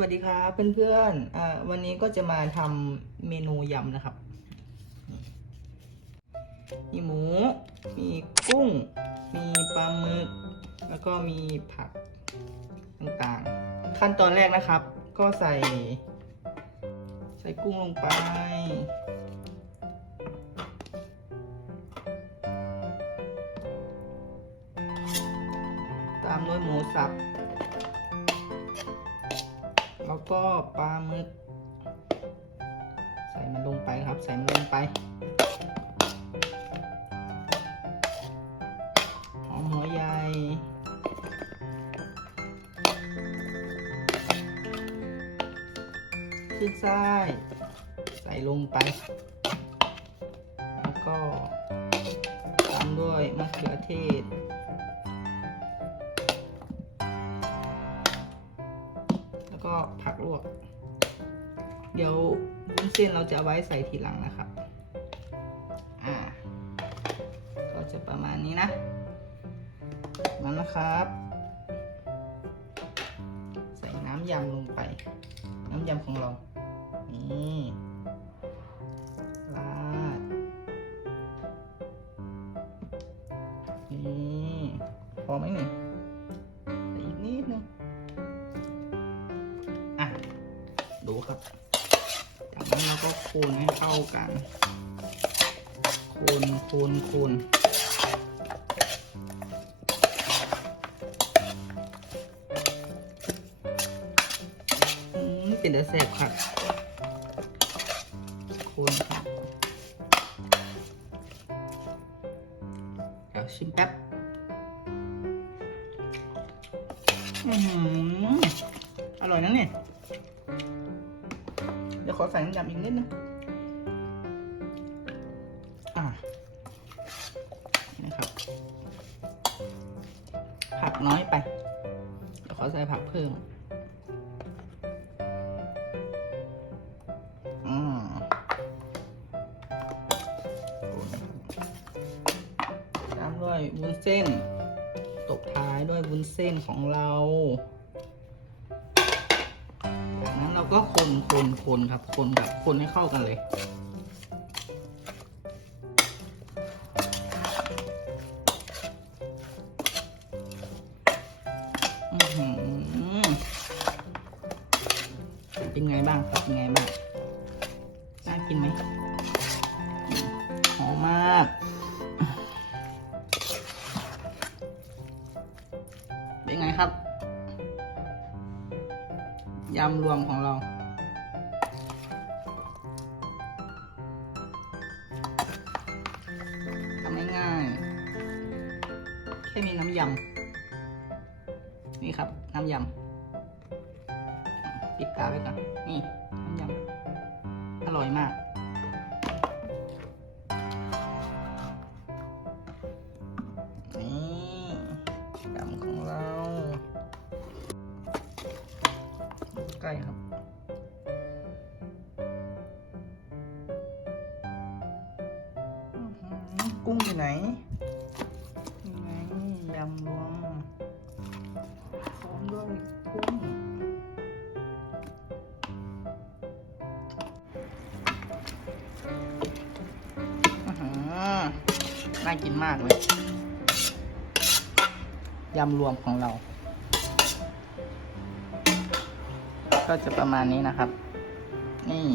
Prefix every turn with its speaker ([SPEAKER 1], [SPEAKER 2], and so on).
[SPEAKER 1] วัสดีครับเพื่อนๆอวันนี้ก็จะมาทำเมนูยำนะครับ มีหมู มีกุ้ง มีปลาหมึก แล้วก็มีผักต่างๆ ขั้นตอนแรกนะครับ ก็ใส่ ใส่กุ้งลงไป ตามด้วยหมูสับ แล้วก็ปลาหมึก ใส่มันลงไปครับ ใส่มันลงไปหอมหัวใหญ่ขึ้นไส้ใส่ลงไป แล้วก็ตามด้วยมะเขือเทศ ผักลวก เดี๋ยววุ้นเส้นเราจะไว้ใส่ทีหลังนะครับ อ่า ก็จะประมาณนี้นะนั่นนะครับ ใส่น้ำยำลงไป น้ำยำของเรา นี่ราดนี่พอไหมเนี่ย ครับจากนั้นเราก็คนให้เข้ากันคนคนคนอืมเป็นแต่แสบครับคนครับเดี๋ยวชิมแป๊บอือหืออร่อยนะเนี่ย เดี๋ยวขอใส่น้ำยำอีกนิดนึงอ่านี่นะครับ ผักน้อยไป เดี๋ยวขอใส่ผักเพิ่มอืมตามด้วยวุ้นเส้น ตบท้ายด้วยวุ้นเส้นของเรา จากนั้นเราก็คนคนคนครับ คนแบบคนให้เข้ากันเลย เป็นไงบ้างครับเป็นไงบ้าง น่ากินไหมหอมมากเป็นไงครับ ยำรวมของเรา ทำง่ายๆ แค่มีน้ำยำ นี่ครับ น้ำยำ ปิดตาไว้ก่อน นี่ น้ำยำ อร่อยมาก ใกล้ครับอื้อหือกุ้งอยู่ไหนนี่ไงยำรวมพร้อมด้วยกุ้งอื้อหือน่ากินมากเลย ยำรวมของเรา ก็จะประมาณนี้นะครับ นี่